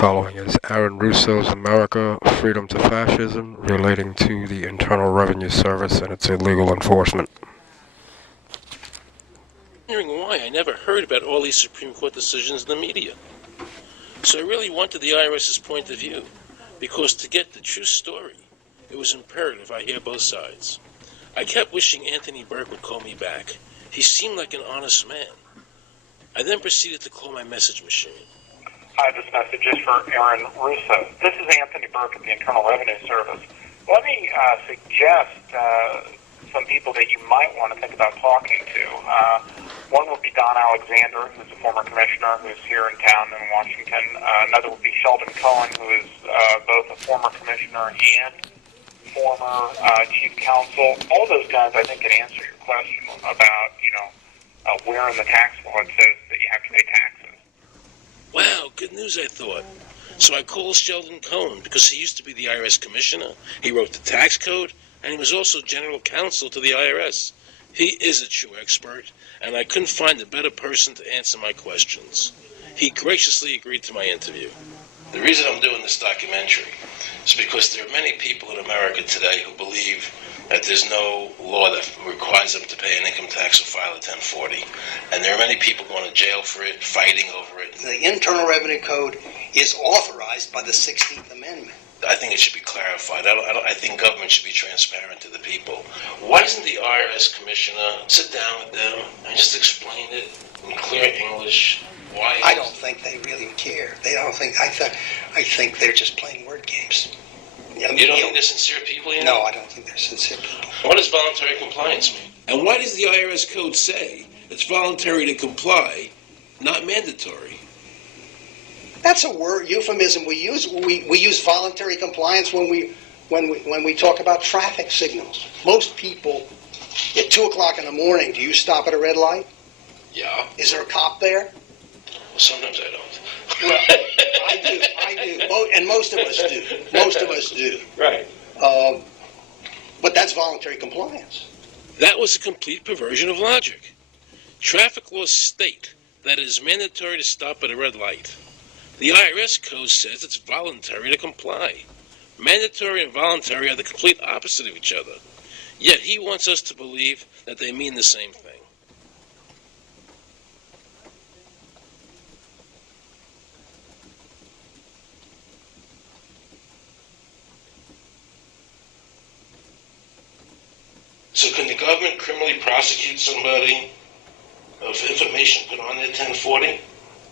Following is Arron Russo's America, Freedom to Fascism, relating to the Internal Revenue Service and its illegal enforcement. Wondering why I never heard about all these Supreme Court decisions in the media. So I really wanted the IRS's point of view, because to get the true story, it was imperative I hear both sides. I kept wishing Anthony Burke would call me back. He seemed like an honest man. I then proceeded to call my message machine. Hi, this message is for Arron Russo. This is Anthony Burke at the Internal Revenue Service. Let me suggest some people that you might want to think about talking to. One would be Don Alexander, who's a former commissioner who's here in town in Washington. Another would be Sheldon Cohen, who is both a former commissioner and former chief counsel. All those guys, I think, can answer your question about, where in the tax law it says that you have to pay taxes. Wow, good news, I thought. So I called Sheldon Cohen because he used to be the IRS commissioner. He wrote the tax code, and he was also general counsel to the IRS. He is a true expert, and I couldn't find a better person to answer my questions. He graciously agreed to my interview. The reason I'm doing this documentary is because there are many people in America today who believe that there's no law that requires them to pay an income tax or file a 1040. And there are many people going to jail for it, fighting over it. The Internal Revenue Code is authorized by the 16th Amendment. I think it should be clarified. I think government should be transparent to the people. Why doesn't the IRS commissioner sit down with them and just explain it in clear English? Why? I don't think they really care. I think they're just playing word games. You don't think they're sincere people? No, I don't think they're sincere people. What does voluntary compliance mean? And why does the IRS code say it's voluntary to comply, not mandatory? That's a word euphemism we use. We use voluntary compliance when we talk about traffic signals. Most people, at 2 o'clock in the morning, do you stop at a red light? Yeah. Is there a cop there? Well, sometimes I don't. Well, I do. And most of us do. Right. But that's voluntary compliance. That was a complete perversion of logic. Traffic laws state that it is mandatory to stop at a red light. The IRS code says it's voluntary to comply. Mandatory and voluntary are the complete opposite of each other. Yet he wants us to believe that they mean the same thing. So can the government criminally prosecute somebody of information put on their 1040?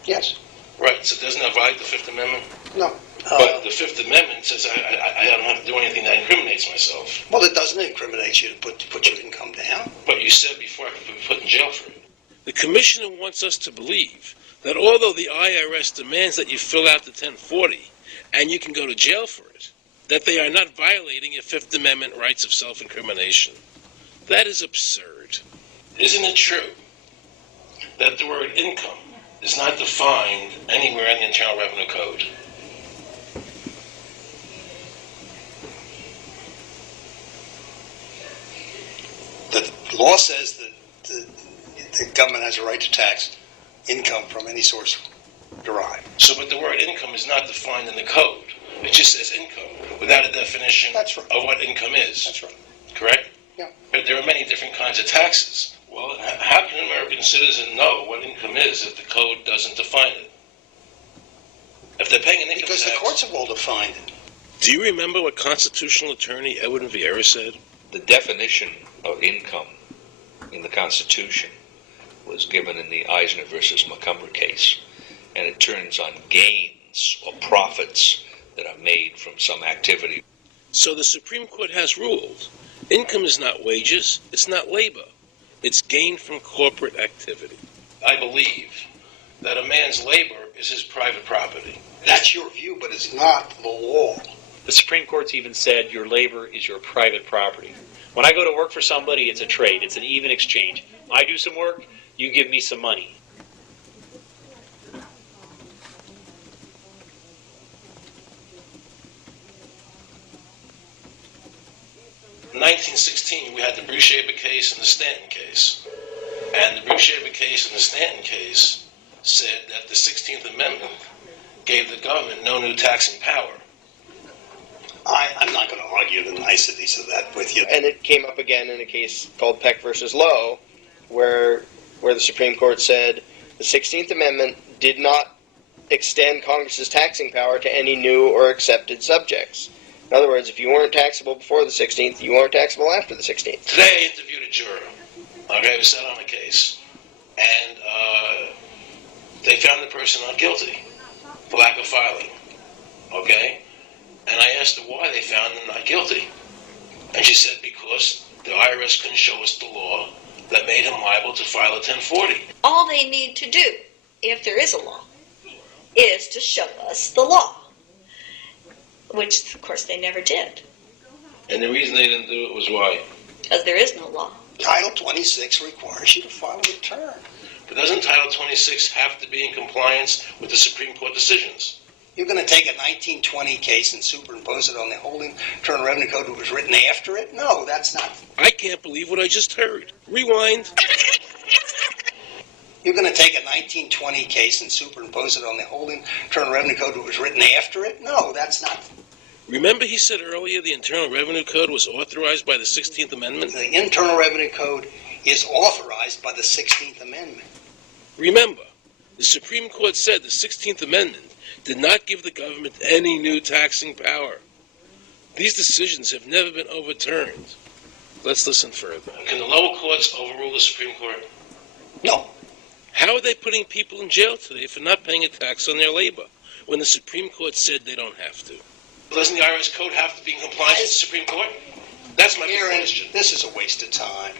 Yes. Right, so doesn't that violate the Fifth Amendment? No. But the Fifth Amendment says I don't have to do anything that incriminates myself. Well, it doesn't incriminate you to put your income down. But you said before I could be put in jail for it. The commissioner wants us to believe that although the IRS demands that you fill out the 1040 and you can go to jail for it, that they are not violating your Fifth Amendment rights of self-incrimination. That is absurd. Isn't it true that the word income is not defined anywhere in the Internal Revenue Code? The law says that the government has a right to tax income from any source derived. So, but the word income is not defined in the code. It just says income without a definition That's right. of what income is. That's right. Correct? Yeah. But there are many different kinds of taxes. Well, how can an American citizen know what income is if the code doesn't define it? If they're paying an income Because tax... the courts have all defined it. Do you remember what constitutional attorney EDWIN VIERA said? The definition of income in the Constitution was given in the ISNER versus MONCOMERY case, and it turns on gains or profits that are made from some activity. So the Supreme Court has ruled income is not wages, it's not labor, it's gain from corporate activity. I believe that a man's labor is his private property. That's your view, but it's not the law. The Supreme Court's even said your labor is your private property. When I go to work for somebody, it's a trade. It's an even exchange. I do some work, you give me some money. In 1916, we had the Bruce-Shaber case and the Stanton case. And the Bruce-Shaber case and the Stanton case said that the 16th Amendment gave the government no new taxing power. I'm not going to argue the niceties of that with you. And it came up again in a case called Peck versus Lowe, where the Supreme Court said the 16th Amendment did not extend Congress's taxing power to any new or accepted subjects. In other words, if you weren't taxable before the 16th, you weren't taxable after the 16th. Today I interviewed a juror, who sat on a case, and they found the person not guilty for lack of filing, okay? And I asked her why they found him not guilty. And she said because the IRS couldn't show us the law that made him liable to file a 1040. All they need to do, if there is a law, is to show us the law, which, of course, they never did. And the reason they didn't do it was why? Because there is no law. Title 26 requires you to file a return. But doesn't Title 26 have to be in compliance with the Supreme Court decisions? You're going to take a 1920 case and superimpose it on the whole Internal Revenue Code that was written after it? No, that's not. I can't believe what I just heard. Rewind. You're going to take a 1920 case and superimpose it on the whole Internal Revenue Code that was written after it? No, that's not. Remember he said earlier the Internal Revenue Code was authorized by the 16th Amendment? The Internal Revenue Code is authorized by the 16th Amendment. Remember, the Supreme Court said the 16th Amendment did not give the government any new taxing power. These decisions have never been overturned. Let's listen further. Can the lower courts overrule the Supreme Court? No. How are they putting people in jail today for not paying a tax on their labor when the Supreme Court said they don't have to? Doesn't the IRS code have to be in compliance with the Supreme Court? That's my big question. This is a waste of time.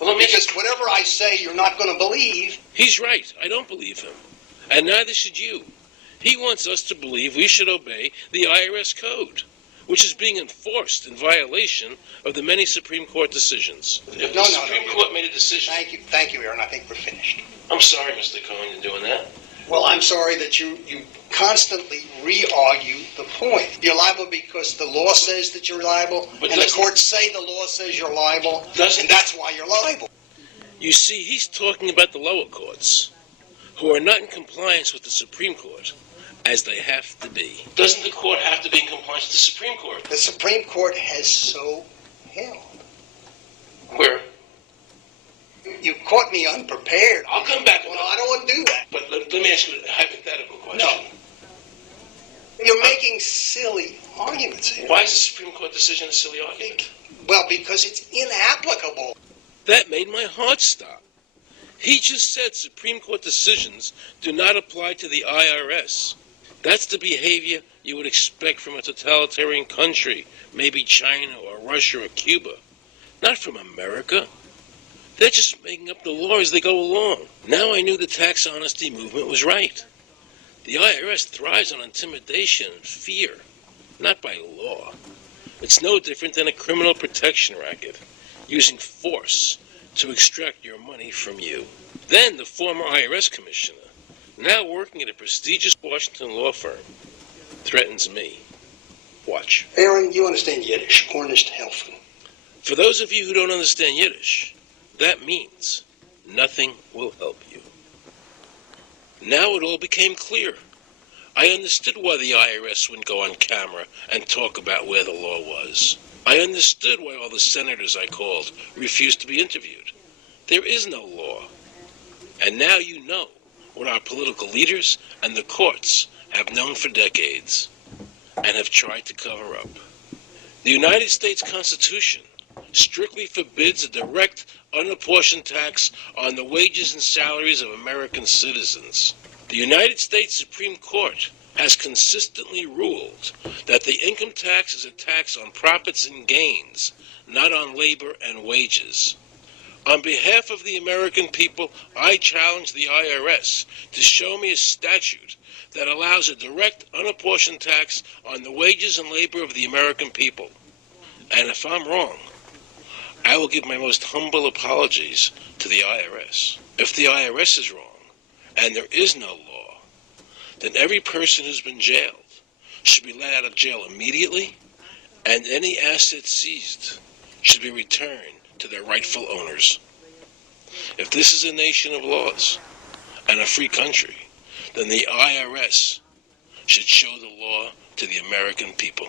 Well, because whatever I say, you're not going to believe. He's right. I don't believe him. And neither should you. He wants us to believe we should obey the IRS code, which is being enforced in violation of the many Supreme Court decisions. If the Supreme Court made a decision... Thank you, Aaron. I think we're finished. I'm sorry, Mr. Cohen, for doing that. Well, I'm sorry that you constantly re-argue the point. You're liable because the law says that you're liable, and the courts say the law says you're liable, and that's why you're liable. You see, he's talking about the lower courts, who are not in compliance with the Supreme Court, as they have to be. Doesn't the court have to be in compliance with the Supreme Court? The Supreme Court has so held. Where? You caught me unprepared. I'll come back. Well, I don't want to do that. But let me ask you a hypothetical question. No. You're making silly arguments here. Why is the Supreme Court decision a silly argument? Well, because it's inapplicable. That made my heart stop. He just said Supreme Court decisions do not apply to the IRS. That's the behavior you would expect from a totalitarian country, maybe China or Russia or Cuba. Not from America. They're just making up the law as they go along. Now I knew the tax honesty movement was right. The IRS thrives on intimidation and fear, not by law. It's no different than a criminal protection racket, using force to extract your money from you. Then the former IRS commissioner, now working at a prestigious Washington law firm, threatens me. Watch. Aaron, you understand Yiddish. Cornish helfen. For those of you who don't understand Yiddish, that means nothing will help you. Now it all became clear. I understood why the IRS wouldn't go on camera and talk about where the law was. I understood why all the senators I called refused to be interviewed. There is no law. And now you know what our political leaders and the courts have known for decades and have tried to cover up. The United States Constitution strictly forbids a direct, unapportioned tax on the wages and salaries of American citizens. The United States Supreme Court has consistently ruled that the income tax is a tax on profits and gains, not on labor and wages. On behalf of the American people, I challenge the IRS to show me a statute that allows a direct, unapportioned tax on the wages and labor of the American people. And if I'm wrong, I will give my most humble apologies to the IRS. If the IRS is wrong, and there is no law, then every person who's been jailed should be let out of jail immediately, and any assets seized should be returned to their rightful owners. If this is a nation of laws and a free country, then the IRS should show the law to the American people.